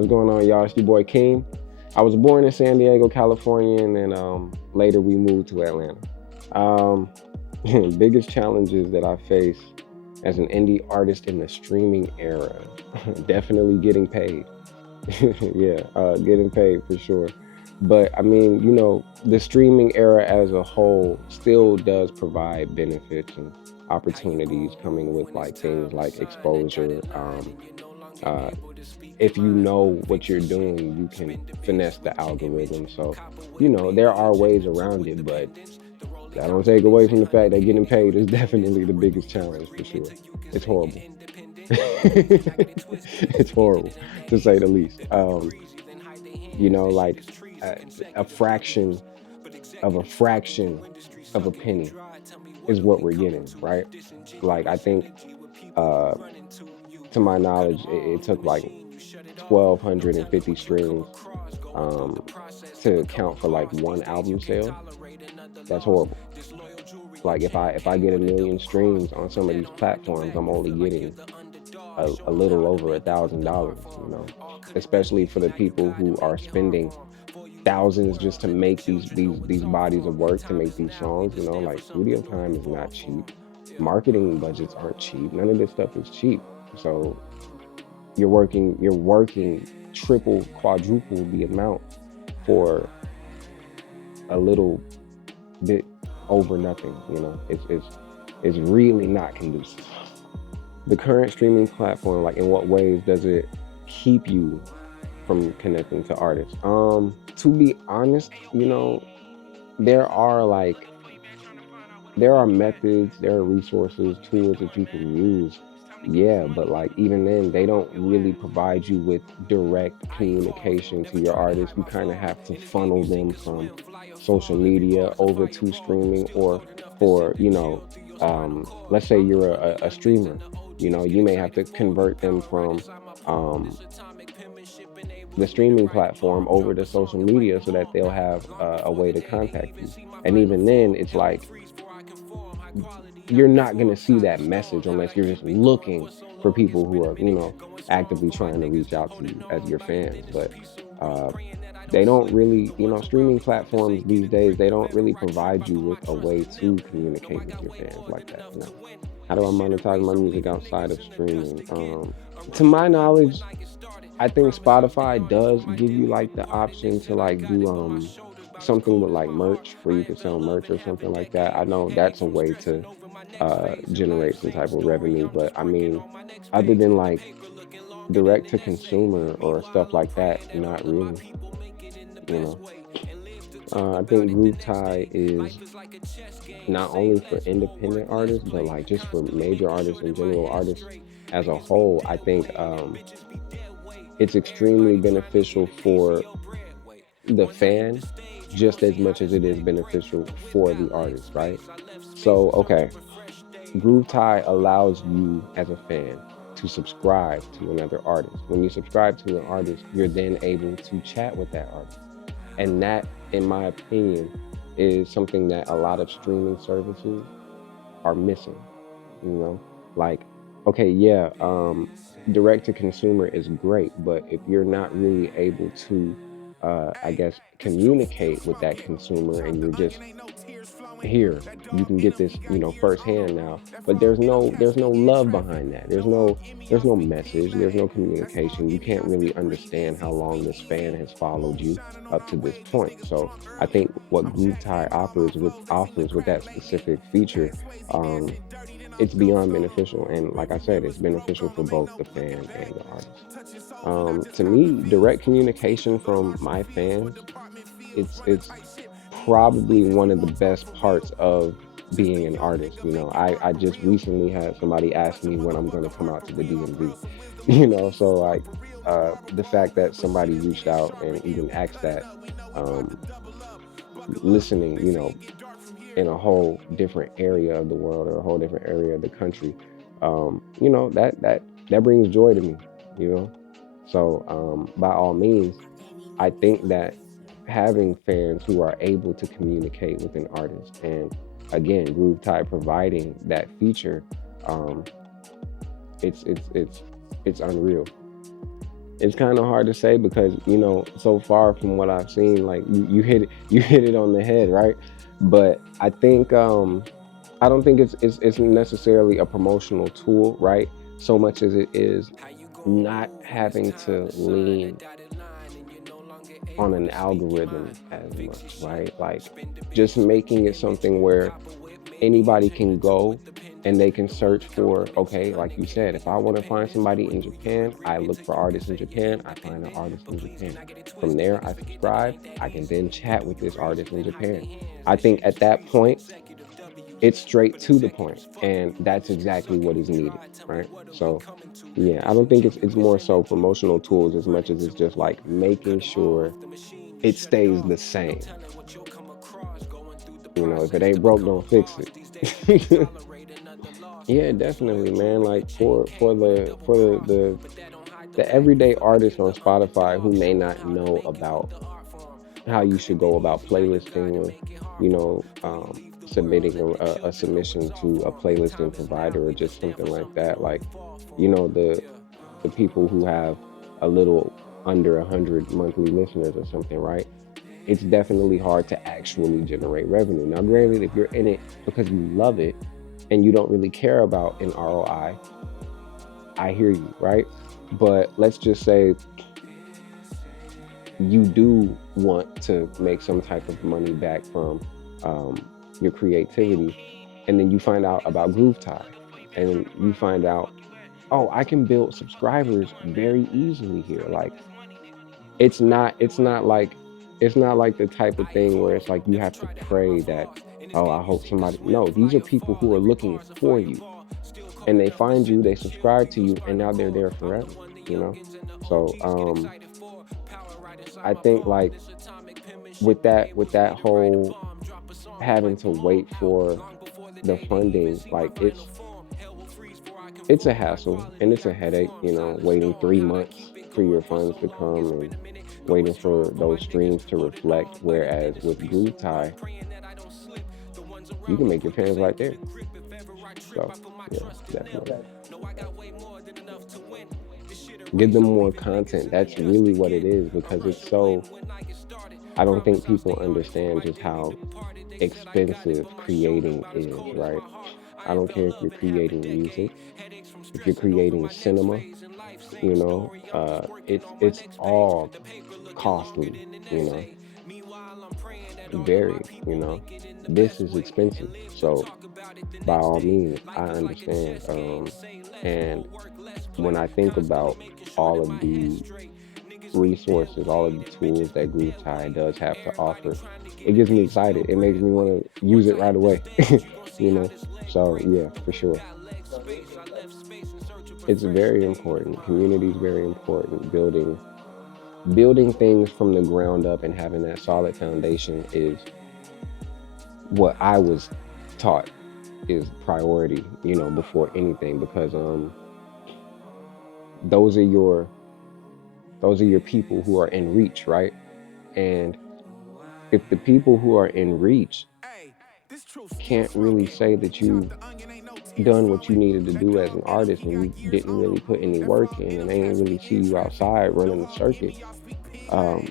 What's going on, y'all? It's your boy Keem. I was born in San Diego, California, and then later we moved to Atlanta. Um, biggest challenges that I face as an indie artist in the streaming era, definitely getting paid. Yeah, getting paid for sure. But I mean, the streaming era as a whole still does provide benefits and opportunities coming with like things like exposure. Uh, if you know what you're doing, you can finesse the algorithm. So, there are ways around it, but that don't take away from the fact that getting paid is definitely the biggest challenge for sure. It's horrible. It's horrible to say the least. Like a, a fraction of a fraction of a penny is what we're getting, right? Like I think, uh, to my knowledge, it took like 1,250 streams um, to count for like one album sale. That's horrible. Like if I get 1 million streams on some of these platforms, I'm only getting a little over $1,000. Especially for the people who are spending thousands just to make these bodies of work to make these songs. Like studio time is not cheap. Marketing budgets aren't cheap. None of this stuff is cheap. So you're working triple, quadruple the amount for a little bit over nothing. It's really not conducive. The current streaming platform, like in what ways does it keep you from connecting to artists? To be honest, there are like there are methods, there are resources, tools that you can use. Yeah, but like even then, they don't really provide you with direct communication to your artist. You kind of have to funnel them from social media over to streaming, or for, let's say you're a streamer, you may have to convert them from um, the streaming platform over to social media so that they'll have a way to contact you. And even then, it's like you're not going to see that message unless you're just looking for people who are, actively trying to reach out to you as your fans. But uh, they don't really, streaming platforms these days, they don't really provide you with a way to communicate with your fans like that. How do I monetize my music outside of streaming? To my knowledge, I think Spotify does give you like the option to like do something with like merch where you can sell merch or something like that. I know that's a way to generate some type of revenue, but I mean, other than like direct to consumer or stuff like that, not really. You know, I think GrooveTie is not only for independent artists, but like just for major artists and general artists as a whole. I think it's extremely beneficial for the fan just as much as it is beneficial for the artist, right? So, okay, GrooveTie allows you as a fan to subscribe to another artist. When you subscribe to an artist, you're then able to chat with that artist. And that, in my opinion, is something that a lot of streaming services are missing. You know, like, okay, yeah, direct to consumer is great, but if you're not really able to, I guess, communicate with that consumer and you're just here, you can get this, firsthand now, but there's no love behind that. There's no message, there's no communication. You can't really understand how long this fan has followed you up to this point. So I think what GrooveTie offers with that specific feature, um, it's beyond beneficial. And like I said, it's beneficial for both the fan and the artist. To me, direct communication from my fans, it's probably one of the best parts of being an artist. I just recently had somebody ask me when I'm going to come out to the DMV. So like the fact that somebody reached out and even asked that, um, listening, in a whole different area of the world or a whole different area of the country, that brings joy to me. You know, so by all means, I think that having fans who are able to communicate with an artist, and again, GrooveTie providing that feature, um, it's unreal. It's kind of hard to say because, so far from what I've seen, like you hit it, you hit it on the head, right? But I don't think it's necessarily a promotional tool, right? So much as it is not having to lean on an algorithm as much, right? Like just making it something where anybody can go and they can search for, okay, like you said, if I want to find somebody in Japan, I look for artists in Japan, I find an artist in Japan. From there, I subscribe, I can then chat with this artist in Japan. I think at that point, it's straight to the point, and that's exactly what is needed, right? So, yeah, I don't think it's more so promotional tools as much as it's just like making sure it stays the same. If it ain't broke, don't fix it. Yeah, definitely, man. Like for the everyday artist on Spotify who may not know about how you should go about playlisting or, submitting a submission to a playlisting provider or just something like that. Like, the people who have a little under 100 monthly listeners or something, right? It's definitely hard to actually generate revenue. Now, granted, if you're in it because you love it and you don't really care about an ROI, I hear you, right? But let's just say you do want to make some type of money back from your creativity, and then you find out about GrooveTie, and you find out, oh, I can build subscribers very easily here. Like it's not like the type of thing where it's like you have to pray that, oh, I hope somebody. No, these are people who are looking for you, and they find you, they subscribe to you, and now they're there forever. You know, so I think like with that whole having to wait for the funding, like it's a hassle and it's a headache, waiting 3 months for your funds to come and waiting for those streams to reflect. Whereas with GrooveTie, you can make your pans right there. So yeah, definitely. Give them more content. That's really what it is because I don't think people understand just how expensive creating is, right? I don't care if you're creating music, if you're creating cinema, it's all costly, very, this is expensive. So by all means, I understand. And when I think about all of the resources, all of the tools that GrooveTie does have to offer, it gets me excited. It makes me want to use it right away. you know. So yeah, for sure. It's very important. Community is very important. Building things from the ground up and having that solid foundation is what I was taught is priority, before anything, because those are your those are your people who are in reach, right? And if the people who are in reach can't really say that you've done what you needed to do as an artist and you didn't really put any work in and they ain't really see you outside running the circuit, um,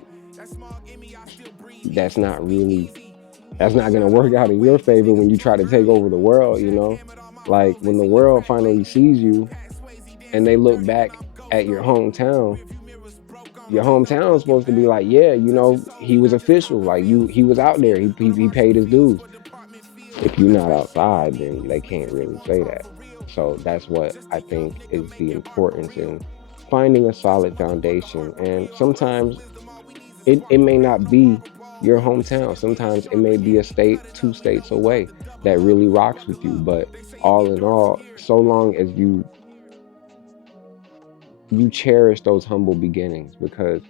that's not really that's not going to work out in your favor when you try to take over the world. Like when the world finally sees you and they look back at your hometown is supposed to be like, yeah, he was official, like he was out there, he paid his dues. If you're not outside, then they can't really say that. So that's what I think is the importance in finding a solid foundation. And sometimes it may not be your hometown. Sometimes it may be a state, 2 states away that really rocks with you. But all in all, so long as you cherish those humble beginnings, because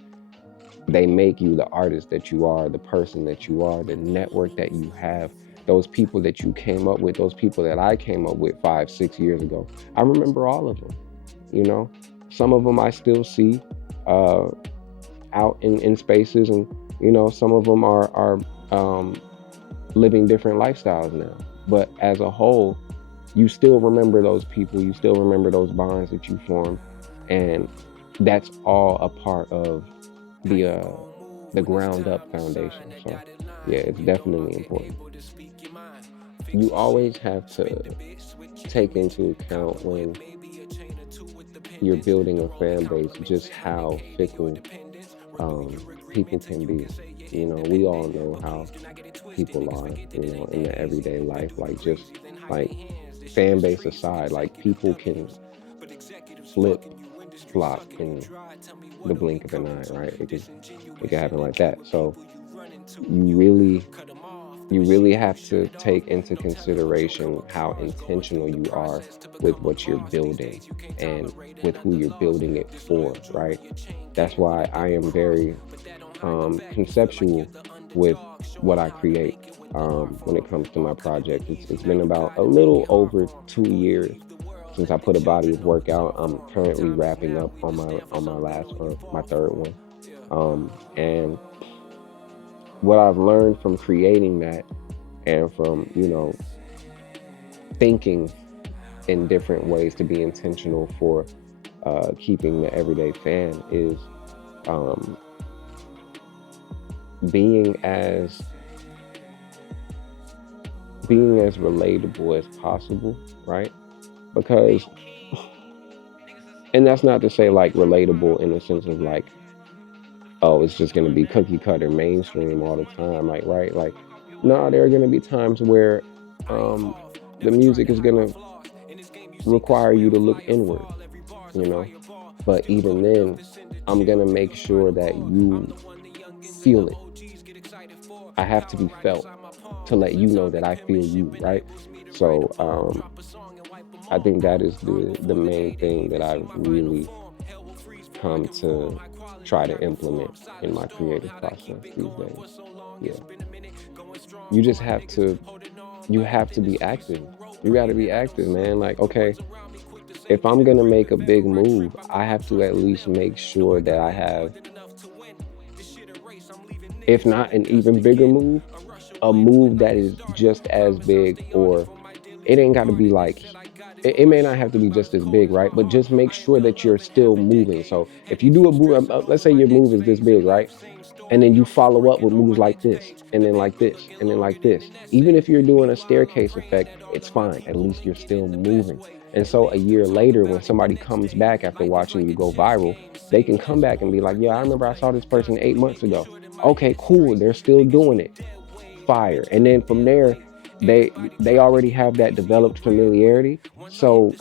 they make you the artist that you are, the person that you are, the network that you have, those people that you came up with, those people that I came up with 5, 6 years ago. I remember all of them. You know, some of them I still see uh, out in spaces, and some of them are living different lifestyles now. But as a whole, you still remember those people. You still remember those bonds that you formed, and that's all a part of the uh the ground up foundation. So yeah, it's definitely important. You always have to take into account when you're building a fan base just how fickle people can be. You know, we all know how people are, you know, in the everyday life. Like just like fan base aside, like people can flip flop in the blink of an eye, right? It can happen like that. So you really you really have to take into consideration how intentional you are with what you're building and with who you're building it for, right? That's why I am very conceptual with what I create when it comes to my projects. It's been about a little over 2 years since I put a body of work out. I'm currently wrapping up on my last one, my third one. And what I've learned from creating that and from, you know, thinking in different ways to be intentional for keeping the everyday fan is um, being as being as relatable as possible, right? Because, and that's not to say like relatable in the sense of like, oh, it's just going to be cookie cutter mainstream all the time, like, right? Like, no, there are going to be times where um, the music is going to require you to look inward, you know. But even then, I'm going to make sure that you feel it. I have to be felt to let you know that I feel you, right? So I think that is the main thing that I've really come to try to implement in my creative process these days. Yeah. You just have to you have to be active. You got to be active, man. Like, okay, if I'm going to make a big move, I have to at least make sure that I have, if not an even bigger move, a move that is just as big, or it ain't got to be like, it may not have to be just as big, right? But just make sure that you're still moving. So if you do a move, let's say your move is this big, right? And then you follow up with moves like this, and then like this, and then like this. Even if you're doing a staircase effect, it's fine. At least you're still moving. And so a year later, when somebody comes back after watching you go viral, they can come back and be like, yeah, I remember I saw this person 8 months ago. Okay, cool. They're still doing it. Fire. And then from there, they already have that developed familiarity. So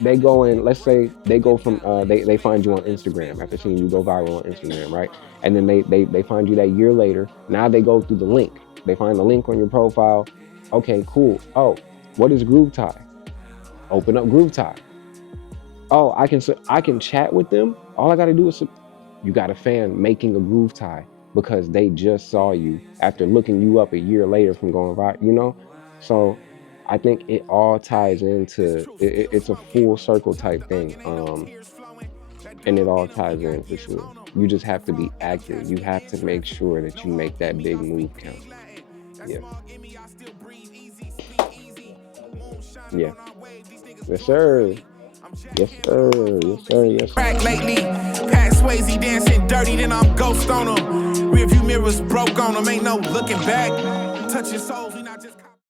they go in, let's say they go from they find you on Instagram after seeing you go viral on Instagram, right? And then they find you that year later. Now they go through the link. They find the link on your profile. Okay, cool. Oh, what is GrooveTie? Open up GrooveTie. Oh, I can chat with them. All I got to do is you got a fan making a GrooveTie because they just saw you after looking you up a year later from going viral, you know? So I think it all ties into it's a full circle type thing. And it all ties in for sure. You just have to be active. You have to make sure that you make that big move count. Yeah. Yeah. Yes, sir. Yes, sir. Yes, sir. Yes, sir. Crack lately, Pat Swayze dancing dirty, then I'm ghost on them. Rearview mirrors broke on them, ain't no looking back. Touching souls.